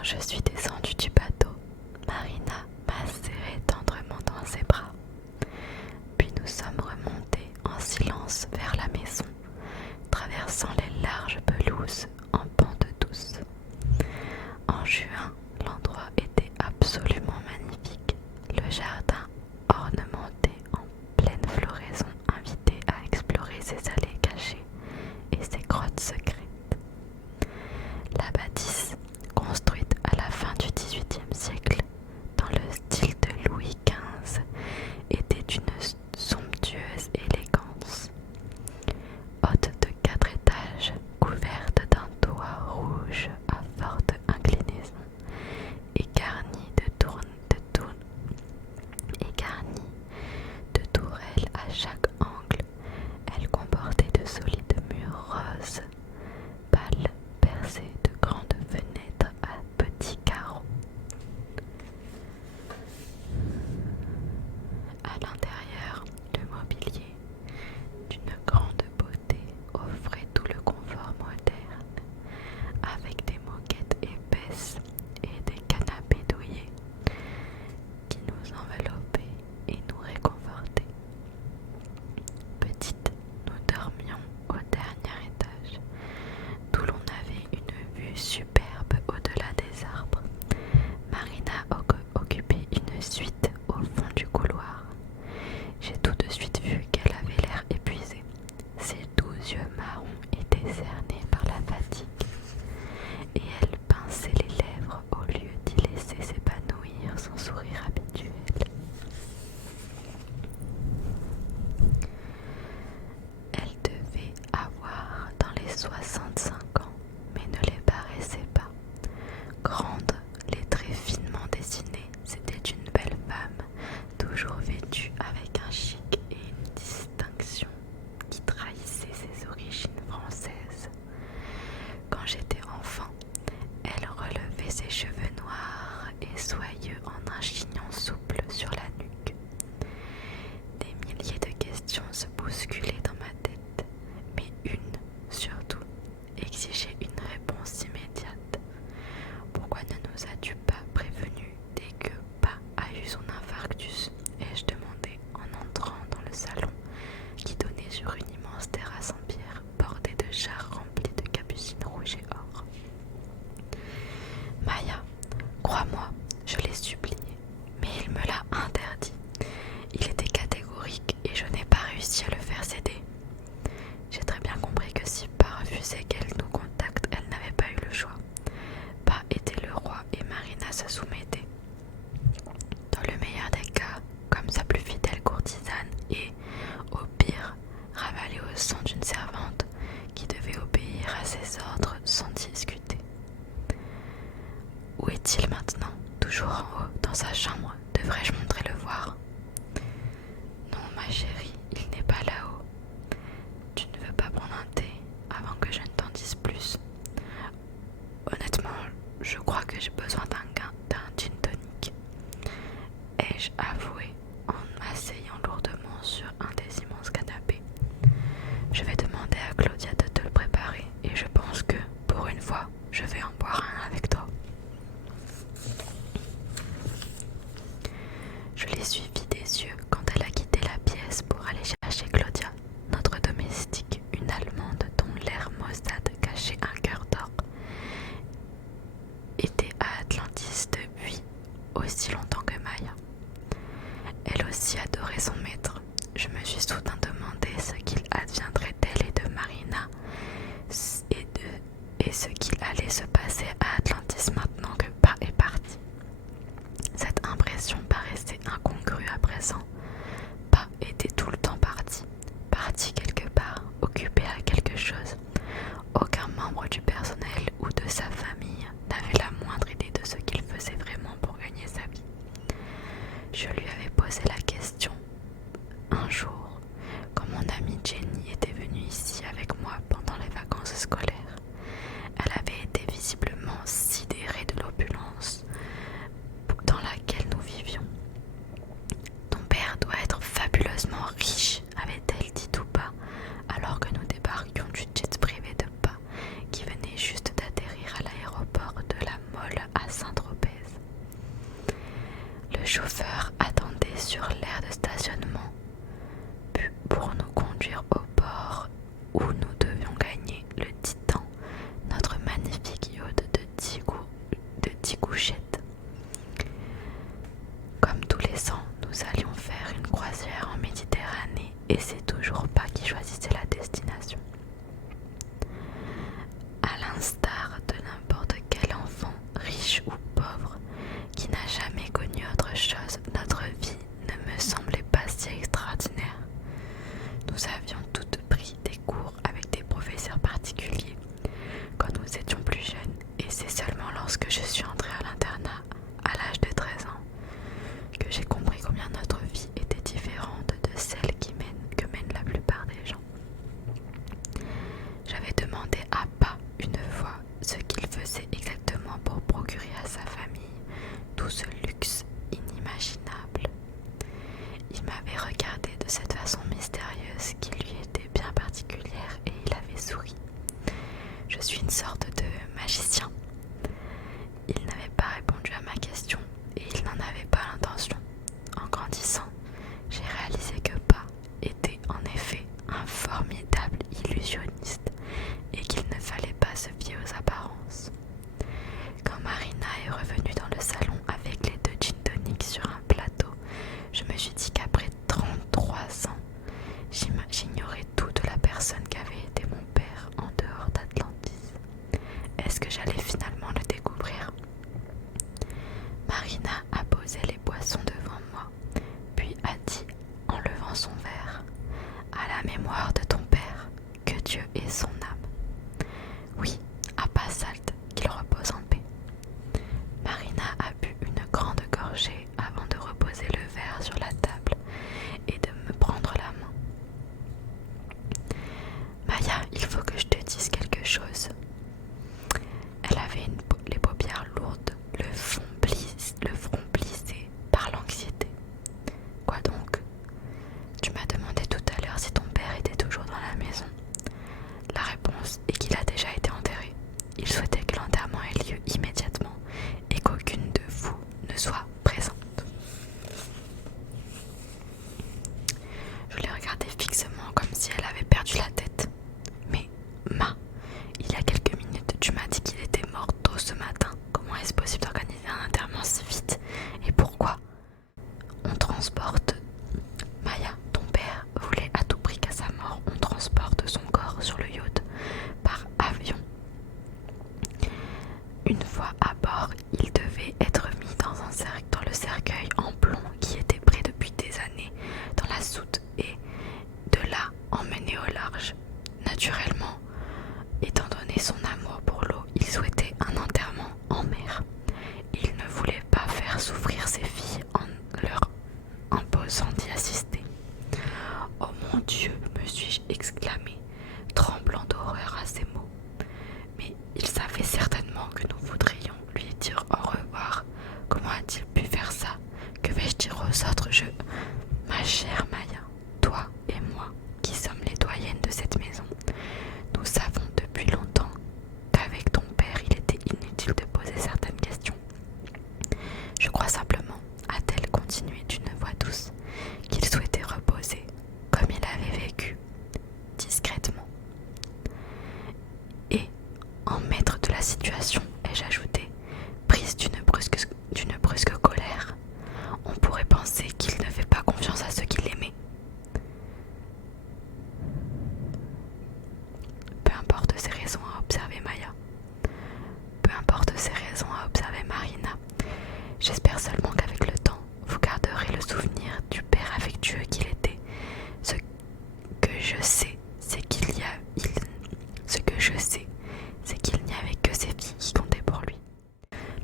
Quand je suis descendue du bateau, Marina m'a serré tendrement dans ses bras. Puis nous sommes remontés en silence vers la maison, traversant les larges pelouses en pente douce. En juin, l'endroit était absolument magnifique. Le jardin ornementé en pleine floraison invitait à explorer ses allées cachées et ses grottes secrètes. La bâtisse, construite à la fin du XVIIIe siècle dans le style de Louis XV, était d'une somptueuse élégance. Haute de 4 étages, couverte d'un toit rouge à forte inclinaison et garnie de tourelles à chaque angle, elle comportait de solides murs roses, pâles, percés de grandes fenêtres à petits carreaux. À l'intérieur, le mobilier, d'une grande beauté, offrait tout le confort moderne, avec des moquettes épaisses et des canapés douillets qui nous enveloppaient et nous réconfortaient. Petite, nous dormions au dernier étage, d'où l'on avait une vue superbe au-delà des arbres. Marina occupait une suite au fond du couloir. J'ai tout de suite vu qu'elle avait l'air épuisée. Ses doux yeux marrons étaient cernés par la fatigue, et elle pinçait les lèvres au lieu d'y laisser s'épanouir son sourire habituel. Elle devait avoir dans les 65 ans, mais ne les paraissait pas. Grande, les traits finement dessinés, c'était une belle femme, toujours vêtue avec un chic et une distinction qui trahissait ses origines françaises. Quand j'étais enfant, elle relevait ses cheveux noirs et soyeux en un chignon souple sur la nuque. Des milliers de questions se bousculaient dans ma tête, mais une, surtout, exigeait une réponse immédiate. Pourquoi ne nous as-tu pas prévenus dès que Pa a eu son infarctus? Ai-je demandé en entrant dans le salon qui donnait sur une immense terrasse en pierre bordée de jarres remplies de capucines rouges et or. Maya, crois-moi, je l'ai supplié, mais il me l'a interdit. Il était catégorique et je n'ai pas réussi à le faire céder. J'ai très bien compris que si Pa refusait qu'elle nous contacte, elle n'avait pas eu le choix. Pa était le roi et Marina se soumettait. Dans le meilleur des cas, comme sa plus fidèle courtisane et, au pire, ravalée au sang d'une servante qui devait obéir à ses ordres sans discuter. Où est-il maintenant? Toujours en haut, dans sa chambre? Devrais-je montrer le voir? Non, ma chérie, il n'est pas là-haut. Tu ne veux pas prendre un thé avant que je ne t'en dise plus? Honnêtement, je crois que j'ai besoin d'un gin tonic, ai-je avoué en m'asseyant lourdement sur un des immenses canapés. Je vais demander à Claudia de te le préparer et je pense que, pour une fois, je vais en boire un avec toi. Je l'ai suivie des yeux quand elle a quitté la pièce pour aller chercher Claudia, notre domestique, une Allemande dont l'air maussade cachait un cœur d'or. Était à Atlantis depuis aussi longtemps que Maya. Elle aussi adorait son maître. Je me suis soudain demandé ce qu'il adviendrait d'elle et de Marina et ce qu'il allait se passer à Atlantis maintenant que Pa est parti. Cette impression paraissait incongrue à présent. Pa était tout le temps parti quelque part, occupé à quelque chose. Aucun membre du personnel ou de sa famille n'avait la moindre idée de ce qu'il faisait vraiment pour gagner sa vie. chauffeur attendait sur l'aire de stationnement pour nous conduire au port où nous devions gagner le Titan, notre magnifique yacht de 10 couchettes. Comme tous les ans, nous allions faire une croisière en Méditerranée et c'est toujours pas qui choisissait la destination. À l'instar de n'importe quel enfant, riche ou pauvre, qui n'a jamais connu autre chose, notre vie ne me semblait pas si extraordinaire. Nous avions toutes pris des cours avec des professeurs particuliers quand nous étions plus jeunes et c'est seulement lorsque je suis entrée à l'internat à l'âge de 13 ans que j'ai compris combien notre vie était différente de celle que mènent la plupart des gens. J'avais demandé à Pa une fois ce qu'il faisait exactement pour procurer à sa famille tout ce luxe inimaginable. Il m'avait regardé de cette façon mystérieuse qui lui était bien particulière et il avait souri. Je suis une sorte de magicien. Il n'avait pas répondu à ma question et il n'en avait pas l'intention. En grandissant, j'ai réalisé que Pa était en effet un formidable illusionniste et qu'il ne fallait pas se fier aux apparences. Quand Marina est revenue dans le salon avec les 2 gin tonic sur un plateau, je me suis dit qu'après 33 ans, j'ignorais tout de la personne qu'avait été mon père en dehors d'Atlantis. Est-ce que j'allais finalement le découvrir? Marina a posé les boissons devant moi, puis a dit en levant son verre: « À la mémoire de ton père, que Dieu ait son âme. » Oui, à Passalte, qu'il repose en paix. Marina a bu une grande gorgée avant de reposer le verre sur la table et de me prendre la main. Maya, il faut que je te dise quelque chose. Elle avait les paupières lourdes, le front plissé par l'anxiété. Quoi donc? Tu m'as demandé tout à l'heure si ton père était toujours dans la maison. La réponse est qu'il a déjà été enterré. Il souhaitait que l'enterrement ait lieu immédiatement et qu'aucune de vous ne soit présente. Je l'ai regardée fixement comme si elle avait perdu la tête. Mais il y a quelques minutes, tu m'as dit qu'il était mort tôt ce matin. Comment est-ce possible d'organiser un enterrement si vite? Et pourquoi? On transporte... Maya, ton père voulait à tout prix qu'à sa mort, on transporte son corps sur le yacht par avion. Une fois à bord, il devait être mis dans le cercueil en plomb qui était prêt depuis des années dans la soute et de là emmené au large. Naturellement, étant donné son amour pour l'eau, il souhaitait un enterrement en mer. Il ne voulait pas faire souffrir ses filles en leur imposant d'y assister. Oh mon Dieu, me suis-je exclamé, tremblant d'horreur à ces mots. Mais il savait certainement que nous voudrions lui dire au revoir. Comment a-t-il pu faire ça? Que vais-je dire aux autres? Ma chère Maya, toi et moi, qui sommes les doyennes de cette maison, nous savons depuis longtemps qu'avec ton père, il était inutile de poser certaines questions. Je crois simplement, a-t-elle continué d'une voix douce, qu'il souhaitait reposer comme il avait vécu, discrètement. Et, en maître de la situation, ai-je ajouté, prise d'une brusque colère, on pourrait penser qu'il ne fait pas confiance à ceux qui l'aimaient. Peu importe ses raisons à observer Maya. Peu importe ses raisons à observer Marina. J'espère seulement qu'avec le temps, vous garderez le souvenir du père affectueux qu'il était. Ce que je sais, c'est qu'il n'y avait que ses filles qui comptaient pour lui.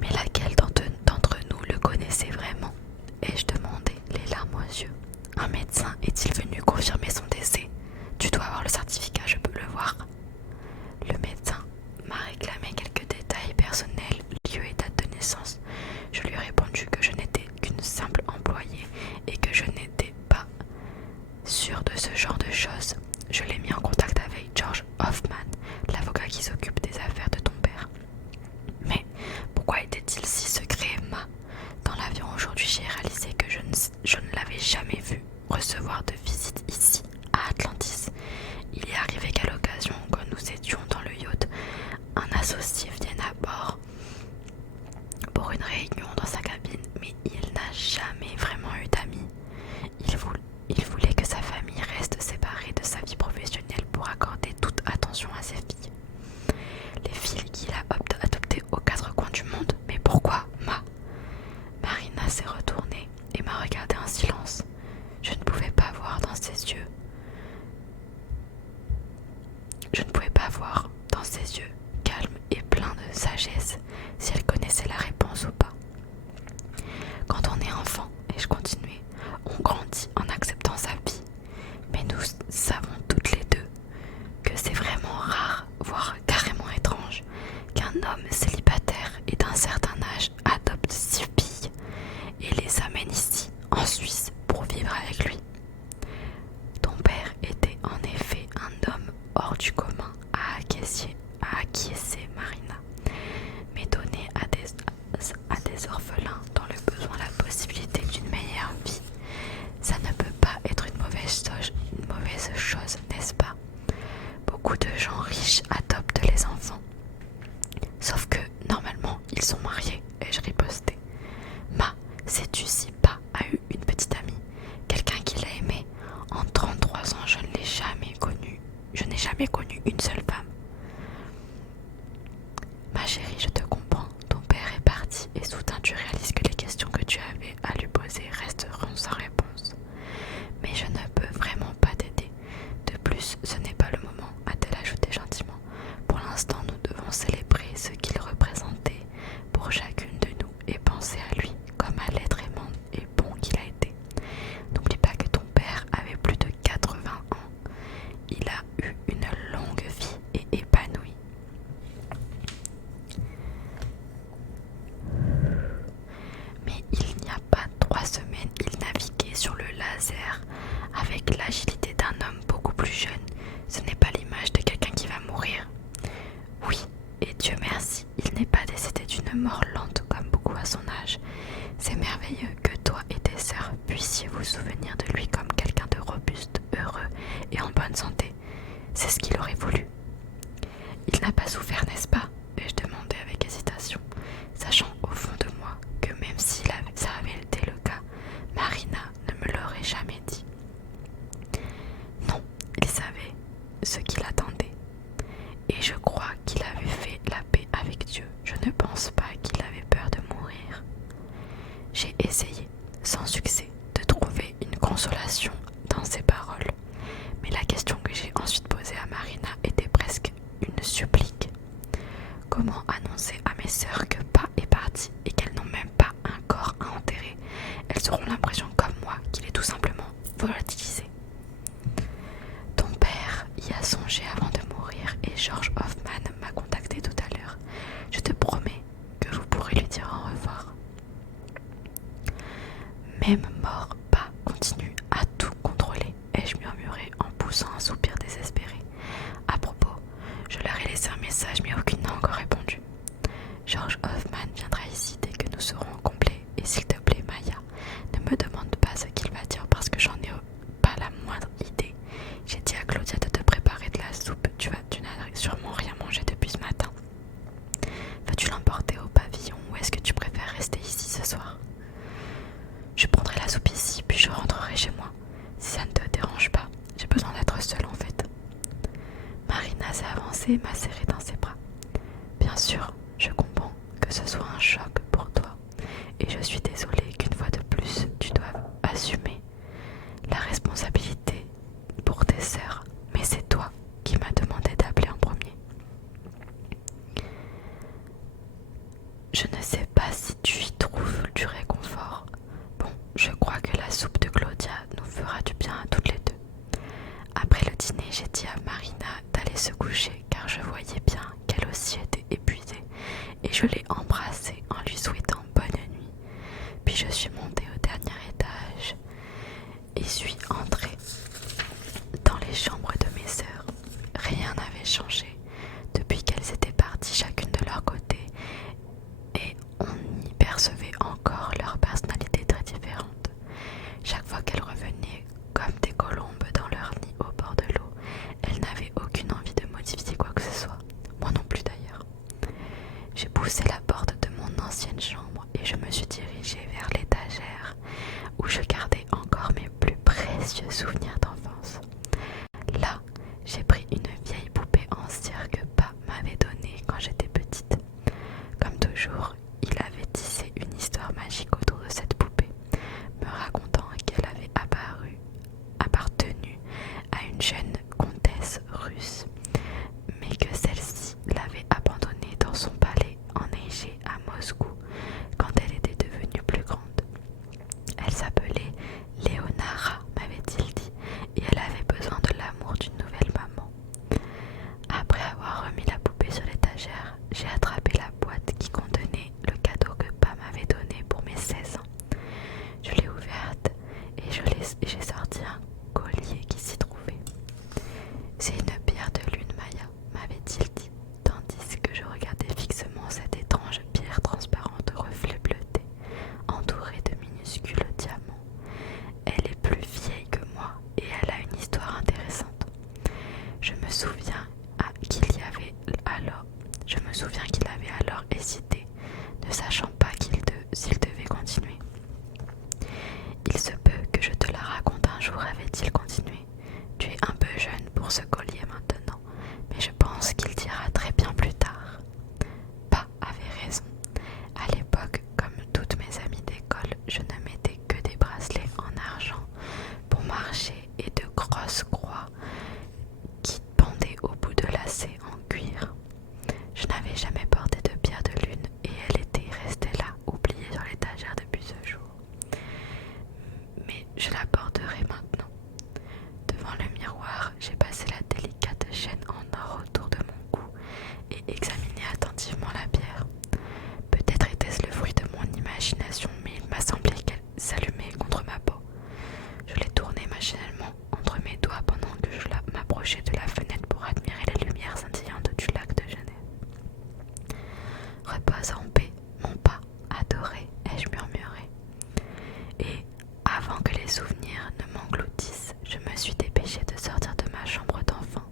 Mais laquelle d'entre nous le connaissait vraiment? Ai-je demandé, les larmes aux yeux. Un médecin est-il venu confirmer son décès? Tu dois avoir le certificat, je peux le voir. Le médecin m'a réclamé quelques détails personnels, lieu et date de naissance. Je lui ai répondu que je n'étais quiz si elle connaissait la réponse ou pas. Quand on est enfant, et je continuais, on grandit en acceptant sa vie. Mais nous savons toutes les deux que c'est vraiment rare, voire carrément étrange, qu'un homme célibataire et d'un certain âge adopte 6 filles et les amène ici, en Suisse, pour vivre avec lui. Ton père était en effet un homme hors du commun à acquiescer Marina, mais donner à des orphelins dans le besoin la possibilité d'une meilleure vie, ça ne peut pas être une mauvaise chose, n'est-ce pas? Beaucoup de gens riches adoptent les enfants. Sauf que, normalement, ils sont mariés, ai-je riposté. Sais-tu si Pa a eu une petite amie, quelqu'un qui l'a aimé? En 33 ans, je n'ai jamais connu une seule femme. Ma chérie, je te comprends, ton père est parti et soudain tu réalises que les questions que tu avais à lui poser resteront sans réponse. Mais je ne peux vraiment pas t'aider. De plus, ce n'est pas le moment, a-t-elle ajouté gentiment. Pour l'instant, nous devons célébrer ce qu'il représentait pour chacune de nous et penser à lui comme à l'être aimant et bon qu'il a été. N'oublie pas que ton père avait plus de 80 ans. Il a eu une longue vie et épanouie. Mais il n'y a pas 3 semaines, il naviguait sur le laser avec l'agilité d'un homme beaucoup plus jeune. Ce n'est pas l'image de quelqu'un qui va mourir. Oui, et Dieu merci, il n'est pas décédé d'une mort lente comme beaucoup à son âge. C'est merveilleux que toi et tes sœurs puissiez vous souvenir de lui comme quelqu'un de robuste, heureux et en bonne santé. C'est ce qu'il aurait voulu. Il n'a pas souffert, n'est-ce pas? Ai-je demandé avec hésitation, sachant au fond de moi que même si ça avait été le cas, Marina ne me l'aurait jamais dit. Non, il savait ce qu'il attendait. Et je crois qu'il avait fait la paix avec Dieu. Je ne pense pas qu'il avait peur de mourir. J'ai essayé, sans succès, de trouver une consolation dans ses paroles. Mais la question que j'ai ensuite posée à Marina était presque une supplique. Comment annoncer à mes sœurs que Pa est parti et qu'elles n'ont même pas un corps à enterrer? Elles auront l'impression comme moi qu'il est tout simplement volatilisé. Ton père y a songé avant de mourir et George Hoffman m'a contacté tout à l'heure. Je te promets que vous pourrez lui dire au revoir. Même mort, Pa continue à tout contrôler, ai-je murmuré en poussant un soupir désespéré. À propos, je leur ai laissé un message mais aucune n'a encore répondu. George Hoffman viendra ici dès que nous serons au complet et s'il te plaît Maya, ne me demande pas ce qu'il va dire parce que j'en ai pas la moindre idée. J'ai dit à Claudia de te préparer de la soupe, tu n'as sûrement rien mangé depuis ce matin. Vas-tu l'emporter au pavillon ou est-ce que tu préfères rester ici ce soir? Je prendrai la soupe ici puis je rentrerai chez moi. Si ça ne te dérange pas, j'ai besoin d'être seule en fait. Marina s'est avancée et m'a serrée dans ses bras. Bien sûr, je comprends que ce soit un choc pour toi et je suis désolée qu'une fois de plus tu doives assumer la responsabilité pour tes sœurs, mais c'est toi qui m'as demandé d'appeler en premier. Je ne sais pas si tu y trouves du réconfort. Bon, je crois que la soupe de Claudia nous fera du bien à toutes les deux. Après le dîner, j'ai dit à Marina d'aller se coucher car je voyais bien qu'elle aussi était épuisée et je l'ai embrassée en lui souhaitant bonne nuit. Puis je suis montée au dernier étage et suis entrée dans les chambres de mes sœurs. Rien n'avait changé depuis qu'elles étaient parties chacune de leur côté et on y percevait encore leurs personnalités très différentes. Chaque fois qu'elles revenaient comme des colombes dans leur nid au bord de l'eau, elles n'avaient aucune envie de modifier quoi que ce soit. Moi non plus d'ailleurs. J'ai poussé la porte de mon ancienne chambre et je me suis dirigée vers l'étagère où je gardais encore mes plus précieux souvenirs d'enfance. Là, j'ai pris une vieille poupée en cire que Pa m'avait donnée quand j'étais petite. Comme toujours, il avait tissé une histoire magique autour de cette poupée, me racontant qu'elle avait appartenu à une jeune comtesse russe, mais que celle-ci l'avait abandonnée dans son palais en repose en paix, mon pas adoré, ai-je murmuré. Et avant que les souvenirs ne m'engloutissent, je me suis dépêchée de sortir de ma chambre d'enfant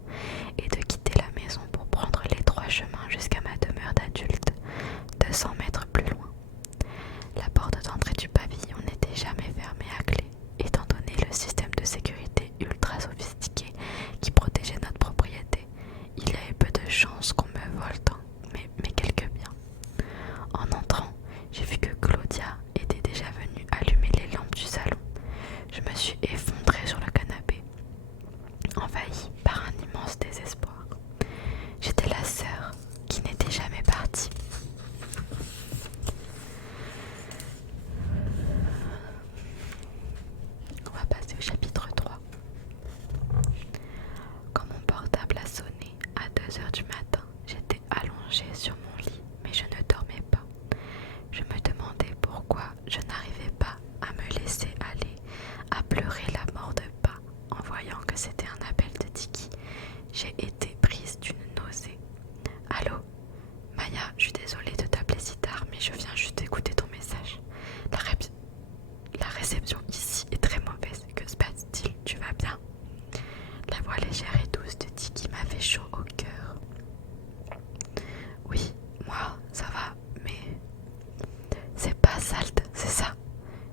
et de quitter la maison pour prendre l'étroit chemin jusqu'à ma demeure d'adulte, 200 mètres plus loin. La porte d'entrée du pavillon n'était jamais fermée à clé, étant donné le système de sécurité ultra sophistiqué qui protégeait notre propriété. Il y avait peu de chances qu'on me vole mais quelques biens. En entrant, j'ai vu que Claudia était déjà venue allumer les lampes du salon. Je me suis effondrée sur le canapé, envahie par un immense désespoir. J'étais la sœur qui n'était jamais partie. On va passer au chapitre 3. Quand mon portable a sonné à 2h du matin, j'étais allongée sur mon lit, mais je ne dormais pas. Je me demandais pourquoi je n'arrivais pas à me laisser aller, à pleurer la mort de pas. En voyant que c'était un appel de Tiki, j'ai été prise d'une nausée. Allô, Maya, je suis désolée de t'appeler si tard, mais je viens juste d'écouter ton message. La réception ici est très mauvaise. Que se passe-t-il? Tu vas bien? La voix légère et douce de Tiki m'a fait chaud au cœur. Oui, moi, ça va, mais c'est pas Salt, c'est ça?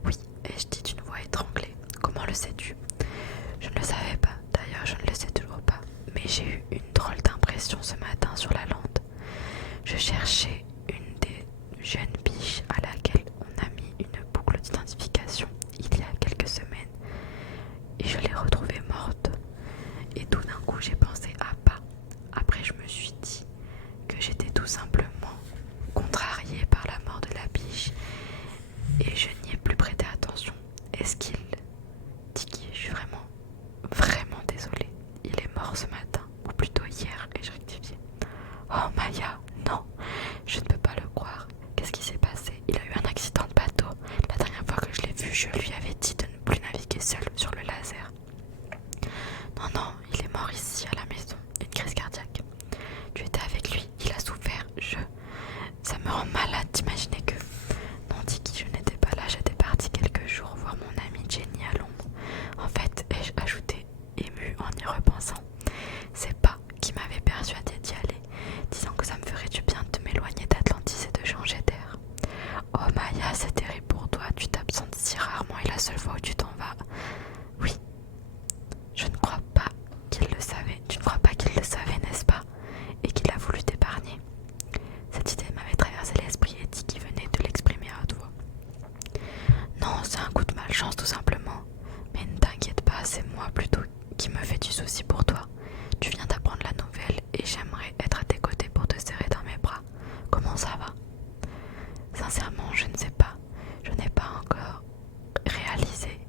Oui, ai-je dit d'une voix étranglée. Comment le sais-tu? Je ne le savais pas, d'ailleurs je ne le sais toujours pas, mais j'ai eu une drôle d'impression ce matin sur la lande. Je cherchais une des jeunes biches à laquelle on a mis une boucle d'identification il y a quelques semaines, et je l'ai retrouvée morte. Et tout d'un coup j'ai pensé à pas. Après je me suis dit que j'étais tout simplement contrariée par la mort de la biche, et je n'y ai plus prêté attention. Est-ce qu'il... Tiki, je suis vraiment désolée. Il est mort ce matin, ou plutôt hier, et je rectifié. Oh Maya, non, je ne peux pas le croire. Qu'est-ce qui s'est passé? Il a eu un accident de bateau. La dernière fois que je l'ai vu, je lui avais dit de ne plus naviguer seul sur le laser. Non, il est mort ici à la maison, une crise cardiaque. Tu étais avec lui, il a souffert, ça me rend malade d'imaginer que... Non, Tiki, je n'étais pas là, j'étais partie quelques jours voir mon amie Jenny à Londres. En fait, ai-je ajouté, émue en y repensant, c'est pas qui m'avait persuadée d'y aller, disant que ça me ferait du bien de m'éloigner d'Atlantis et de changer d'air. Oh Maya, c'est terrible pour toi, tu t'absentes si rarement et la seule fois où tu t'en vas... Oui, je ne crois pas qu'il le savait. Tu ne crois pas qu'il le savait, n'est-ce pas? Et qu'il a voulu t'épargner. Cette idée m'avait traversé l'esprit et dit qu'il venait de l'exprimer à haute voix. Non, c'est un coup de malchance tout simplement. Mais ne t'inquiète pas, c'est moi plutôt qui me fais du souci pour toi. Tu viens d'apprendre la nouvelle et j'aimerais être à tes côtés pour te serrer dans mes bras. Comment ça va? Sincèrement, je ne sais pas. Je n'ai pas encore réalisé.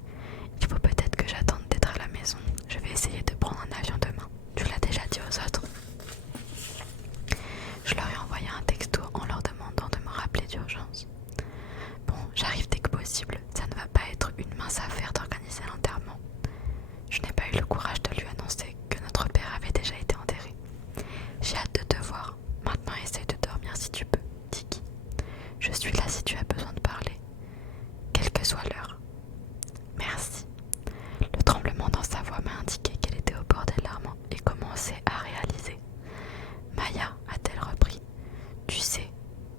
Il faut peut-être que j'attende d'être à la maison. Je vais essayer de prendre un avion demain. Tu l'as déjà dit aux autres? Je leur ai envoyé un texto en leur demandant de me rappeler d'urgence. Bon, j'arrive dès que possible. Ça ne va pas être une mince affaire d'organiser l'enterrement. Je n'ai pas eu le courage de lui annoncer que notre père avait déjà été enterré. J'ai hâte de te voir. Maintenant, essaye de dormir si tu peux, Tiki. Je suis là si tu as besoin de parler, quelle que soit l'heure. Merci. Le tremblement dans sa voix m'a indiqué qu'elle était au bord des larmes et commençait à réaliser. Maya, a-t-elle repris, tu sais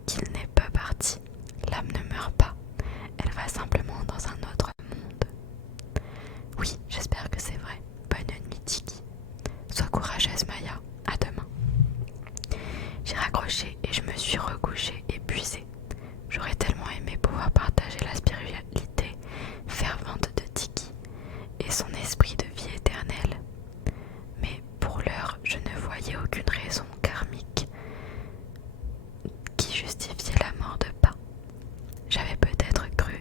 qu'il n'est pas parti. L'âme ne meurt pas. Elle va simplement dans un autre monde. Oui, j'espère que c'est vrai. Bonne nuit, Tiki. Sois courageuse, Maya. À demain. J'ai raccroché et je me suis recouchée épuisée. J'aurais tellement aimé pouvoir partager la spiritualité fervente de Tiki et son esprit de vie éternelle. Mais pour l'heure, je ne voyais aucune raison karmique qui justifiait la mort de Pa. J'avais peut-être cru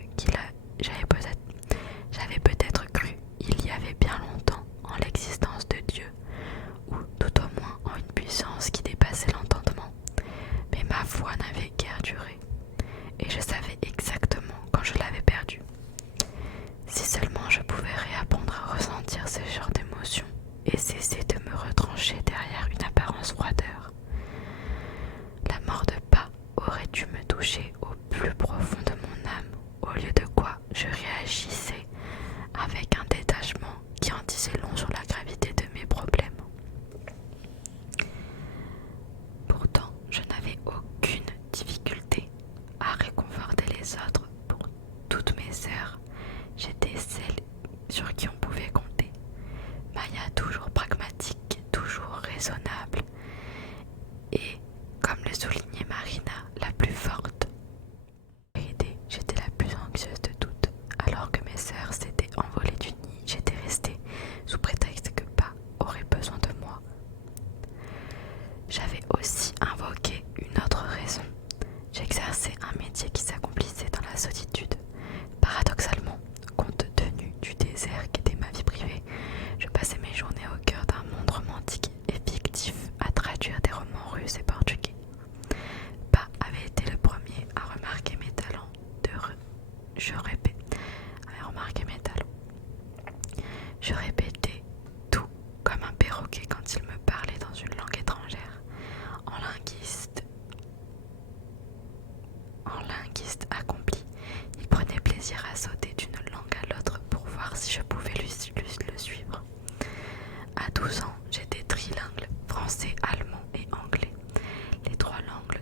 il y avait bien longtemps en l'existence de Dieu, ou tout au moins en une puissance qui dépassait l'entendement. Mais ma foi n'avait guère duré, et je savais exactement quand je l'avais perdu. Si seulement je pouvais réapprendre à ressentir touché au plus profond de mon âme, au lieu de quoi je réagissais avec un détachement qui en disait long sur la gravité de mes problèmes. Pourtant, je n'avais aucune difficulté à réconforter les autres. Pour toutes mes sœurs, j'étais celle sur qui on pouvait compter. Maya, toujours pragmatique, toujours raisonnable, et, comme le soulignait Marina, la plus forte. En vérité, j'étais la plus anxieuse de toutes. Alors que mes sœurs s'étaient envolées du nid, j'étais restée sous prétexte que Pa aurait besoin de moi. J'avais aussi invoqué une autre raison. J'exerçais un métier qui s'accomplissait dans la solitude. Paradoxalement, compte tenu du désert qu'était ma vie privée, je passais mes journées au cœur d'un monde romantique et fictif à traduire des romans russes et portugais. Pa avait été le premier à remarquer mes talents Je répétais tout comme un perroquet quand il me parlait dans une langue étrangère. En linguiste accompli, il prenait plaisir à sauter d'une langue à l'autre pour voir si je pouvais le suivre. À 12 ans, j'étais trilingue, français, allemand et anglais, les trois langues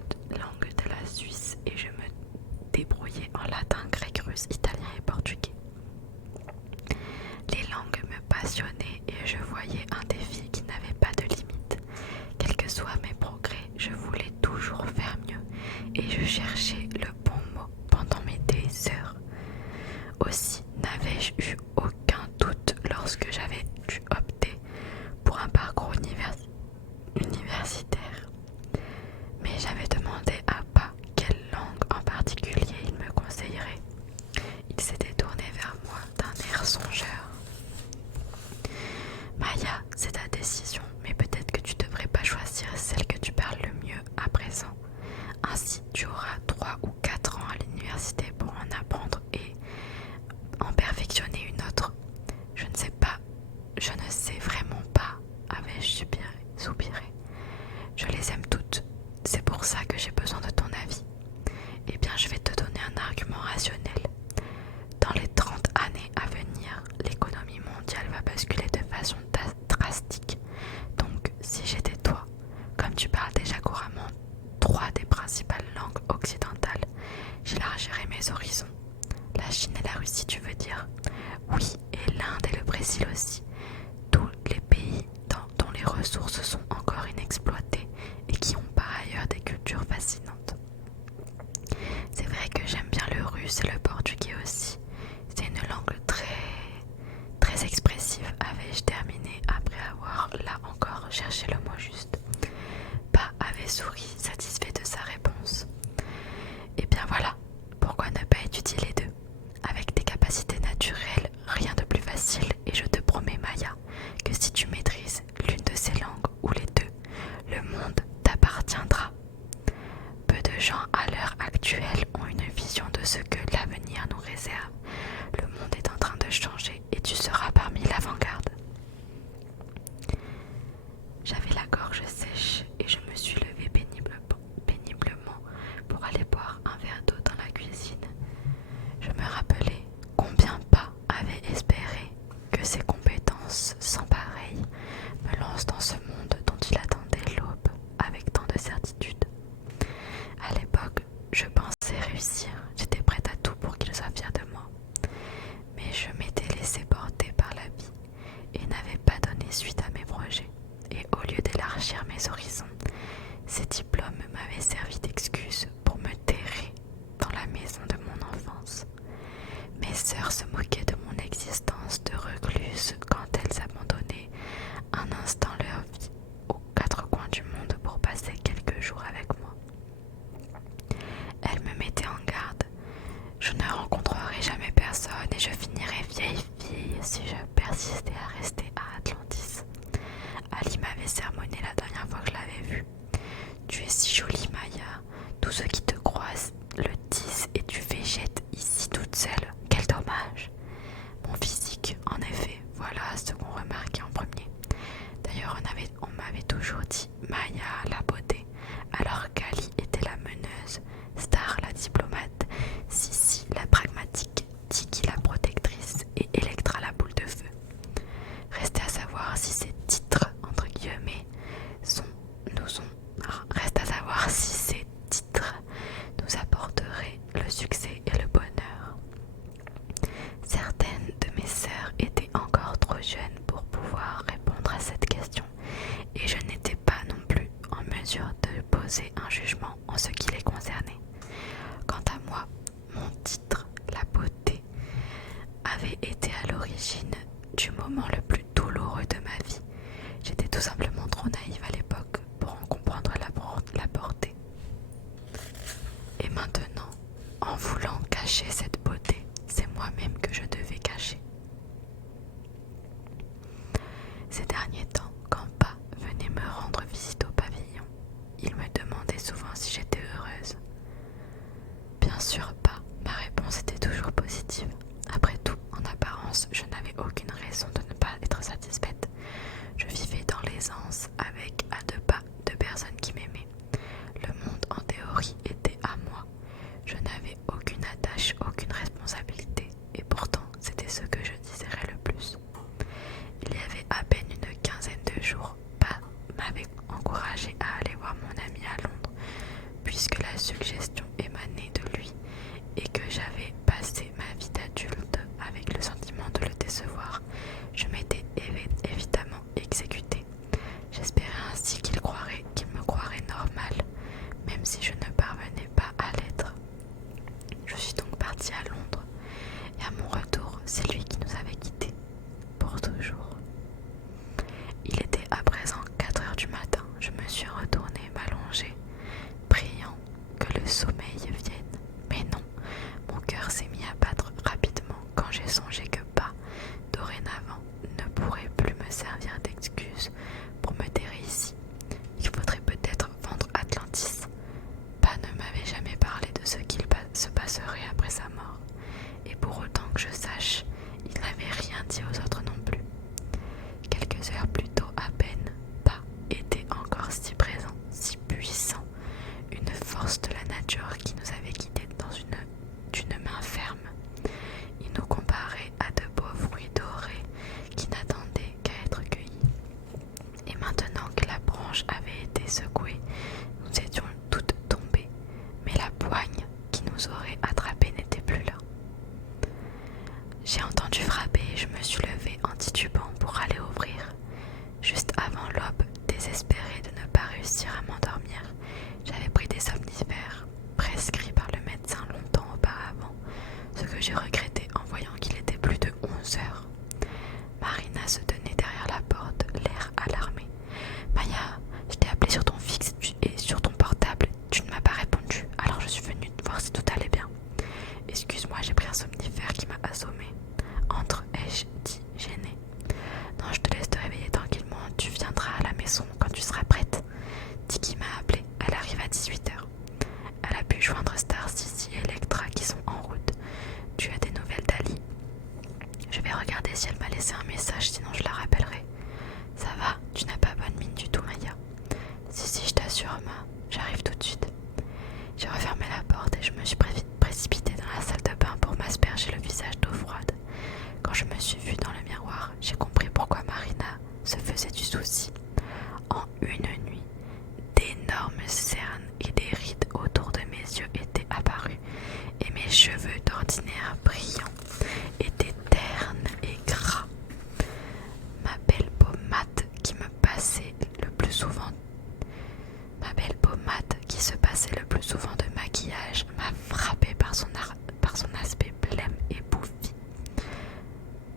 de la Suisse, et je me débrouillais en latin, grec, russe, italien et portugais. Les langues me passionnaient et je voyais un défi qui n'avait pas de limite. Quels que soient mes progrès, je voulais toujours faire mieux et je cherchais le bon mot pendant mes heures. Aussi n'avais-je eu aucun doute lorsque j'avais dû opter pour un parcours universitaire. Mais j'avais demandé à Pa quelle langue en particulier il me conseillerait. Il s'était tourné vers moi d'un air songeur. Maya, c'est ta décision, mais peut-être que tu devrais pas choisir celle que tu parles le mieux à présent. Ainsi, tu auras 3 ou 4 ans à l'université pour en apprendre et en perfectionner une autre. Je ne sais vraiment pas, avais-je soupiré. Je les aime toutes, c'est pour ça que j'ai besoin de ton avis. Eh bien, je vais te donner un argument rationnel. Dans les 30 années à venir, l'économie mondiale va basculer de façon drastique. Donc, si j'étais toi, comme tu parles déjà couramment 3 des principales langues occidentales, j'élargirais mes horizons. La Chine et la Russie, tu veux dire? Oui, et l'Inde et le Brésil aussi. Tous les pays dont les ressources sont encore inexploitées et qui ont par ailleurs des cultures fascinantes. C'est vrai que j'aime bien le russe et le portugais aussi. C'est une langue très expressive, avais-je terminé après avoir là encore cherché le mot juste. Pa avait souri, satisfait de sa réponse. Et bien voilà, pourquoi ne pas étudier les deux? Avec tes capacités naturelles, rien de plus facile, et je te promets, Maya, que si tu maîtrises l'une de ces langues ou les deux, le monde t'appartiendra. Peu de gens à l'heure actuelle ont une vision de ce que l'avenir nous réserve. Le monde est en train de changer et tu seras parmi l'avant-garde. J'avais la gorge sèche et je me suis levée péniblement pour aller boire un verre d'eau dans la cuisine. Je me rappelais combien Pa avait espéré que ses compétences sans pareil me lancent dans ce monde dont il attendait l'aube avec tant de certitude. À l'époque, je pensais réussir, j'étais prête à tout pour qu'il soit fier de moi. Mais je m'étais laissée porter par la vie et n'avais pas donné suite à mes projets. Et au lieu d'élargir mes horizons, ces diplômes m'avaient servi d'excuse pour me terrer dans la maison de mon enfance. Mes sœurs se moquaient de mon existence de recluse quand elles abandonnaient un instant leur vie aux 4 coins du monde pour passer quelques jours avec moi. Elles me mettaient en garde. Je ne rencontrerai jamais personne et je finirai vieille fille si je persistais à rester à Atlantis. Ali m'avait sermonné la dernière fois que je l'avais vue. Tu es si jolie, Maya. Tous ceux qui te croisent le disent et tu végètes ici toute seule. Quel dommage. Mon physique, en effet, voilà ce qu'on remarquait en premier. D'ailleurs, on m'avait toujours dit Maya, la beauté, alors qu'Ali était la meneuse, star, la sûr pas. Ma réponse était toujours positive. Après tout, en apparence, je n'avais aucune raison de ne pas être satisfaite. Je vivais dans l'aisance avec à deux pas de personnes qui m'aimaient. Le monde en théorie était à moi. Je n'avais aucune attache, aucune responsabilité, et pourtant c'était ce que je désirais le plus. Il y avait à peine une quinzaine de jours, Pa m'avait encouragé à aller voir mon ami à Londres, puisque la suggestion émanait de lui et que j'avais passé ma vie d'adulte avec le sentiment de le décevoir. Je m'étais évidemment exécutée. J'espérais ainsi qu'il me croirait normal, même si je ne parvenais pas à l'être. Je suis donc partie à Londres, et à mon retour, c'est lui qui nous avait quittés, pour toujours. Il était à présent 4 heures du matin. Je me suis retournée m'allonger, priant que le sommeil vienne. Mais non, mon cœur s'est mis à battre rapidement quand j'ai songé que Pa, dorénavant, ne pourrait plus me servir d'excuse pour me terrer ici. Il faudrait peut-être vendre Atlantis. Pa ne m'avait jamais parlé de ce qu'il se passerait après sa mort, et pour autant que je sache, il n'avait rien dit aux autres non plus. Quelques heures plus tôt à peine, Pa était encore si présent, si puissant, une force de la nature qui nous avait quittés d'une main ferme. Il nous comparait à de beaux fruits dorés qui n'attendaient qu'à être cueillis. Et maintenant que la branche avait été secouée, nous étions toutes tombées, mais la poigne qui nous aurait attrapées n'était plus là. J'ai entendu frapper et je me suis levée en titubant pour aller ouvrir. Juste avant l'aube, désespérée de ne pas réussir à m'endormir, j'avais pris des somnifères, prescrits par le médecin longtemps auparavant, ce que j'ai regretté en voyant qu'il était plus de 11 heures. Marina se tenait derrière la porte, l'air alarmé. « Maya, je t'ai appelé sur ton fixe et sur ton portable, tu ne m'as pas répondu, alors je suis venue te voir si tout allait bien. » « Excuse-moi, j'ai pris un somnifère qui m'a assommé. » Entre, ai-je dit, gênée. « Non, je te laisse te réveiller tranquillement, tu viendras à la maison quand tu seras prête. » Tiki m'a appelé, elle arrive à 18h. Elle a pu joindre Star Sissi et Electra qui sont en route. « Tu as des nouvelles d'Ali ? » Je vais regarder si elle m'a laissé un message, sinon je la rappellerai. « Ça va, tu n'as pas bonne mine du tout, Maya. »« Si, je t'assure, Ma, j'arrive tout de suite. » J'ai refermé la porte et je me suis précipitée dans la salle de bain pour m'asperger le visage d'eau froide. Quand je me suis vue dans le miroir, j'ai compris pourquoi Marina se faisait du souci. En une nuit, d'énormes cernes et des rides autour de mes yeux étaient apparus, et mes cheveux d'ordinaire brillants étaient ternes et gras. Ma belle peau mate qui se passait le plus souvent de maquillage m'a frappé par son aspect blême et bouffi.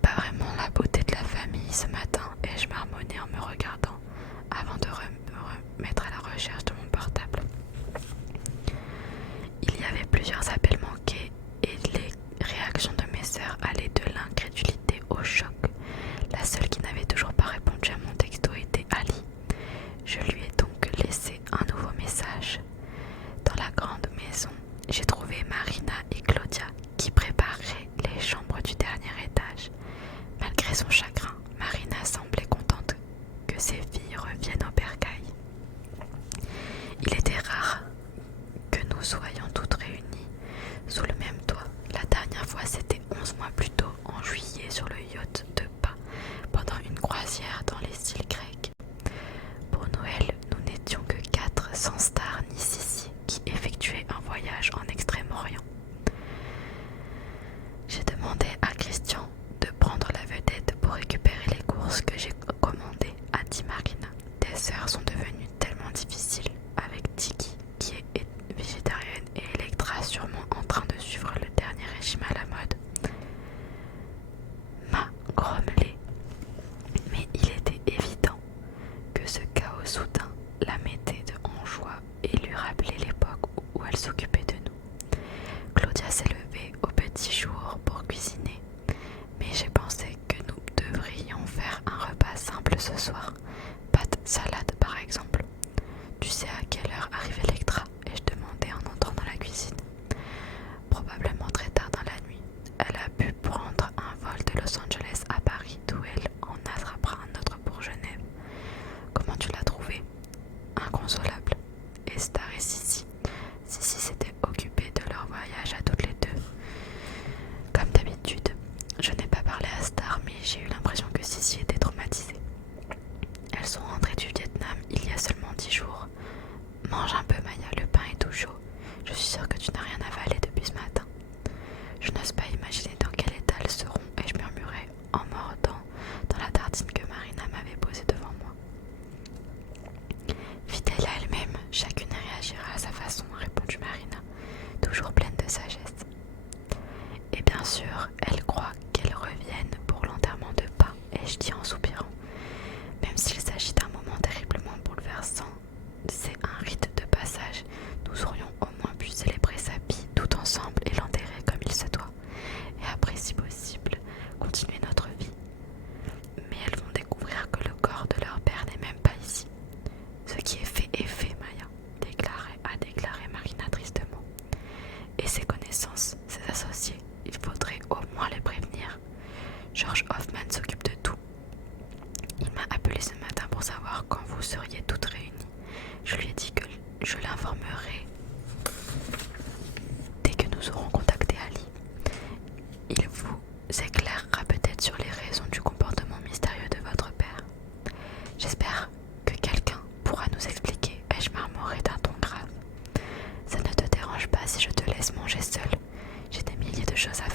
Pas vraiment la beauté de la famille ce matin, ai-je marmonné en me regardant avant de me remettre à la recherche de mon portable. Il y avait plusieurs appels manqués et les réactions de mes sœurs allaient de l'incrédulité au choc. La seule qui n'avait toujours pas répondu à mon texto était Ali. Je lui ai donc laissé un nouveau message. Dans la grande maison, j'ai trouvé Marina et Claudia qui préparaient les chambres du dernier étage. Malgré son chagrin, Marina semblait contente que ses filles reviennent au bercail. Il était rare que nous soyons toutes réunies sous le même toit. La dernière fois, c'était 11 mois plus tôt, en juillet, sur le yacht de Pa, pendant une croisière dans les îles grecques. Pour Noël, nous n'étions que 4 sans Star ni Sissi, qui effectuaient un voyage en Extrême-Orient. J'ai demandé à Christian de prendre la vedette pour récupérer les courses que j'ai commandées, a dit Marina. Tes sœurs sont devenues tellement difficiles, avec Tiki qui est végétarienne et Electra sûrement en train de suivre le dernier régime à la mode. Ma grommelé, mais il était évident que ce chaos soudain la mettait en joie et lui rappelait l'époque où elle s'occupait de nous. Claudia s'est levée au petit jour pour cuisiner, mais j'ai pensé que nous devrions faire un repas simple ce soir, pâtes, salade par exemple. Tu sais à quelle heure arrive Electra? Ai-je demandé en entrant dans la cuisine. George Hoffman s'occupe de tout. Il m'a appelé ce matin pour savoir quand vous seriez toutes réunies. Je lui ai dit que je l'informerai dès que nous aurons contacté Ali. Il vous éclairera peut-être sur les raisons du comportement mystérieux de votre père. J'espère que quelqu'un pourra nous expliquer, ai-je murmuré d'un ton grave. Ça ne te dérange pas si je te laisse manger seule? J'ai des milliers de choses à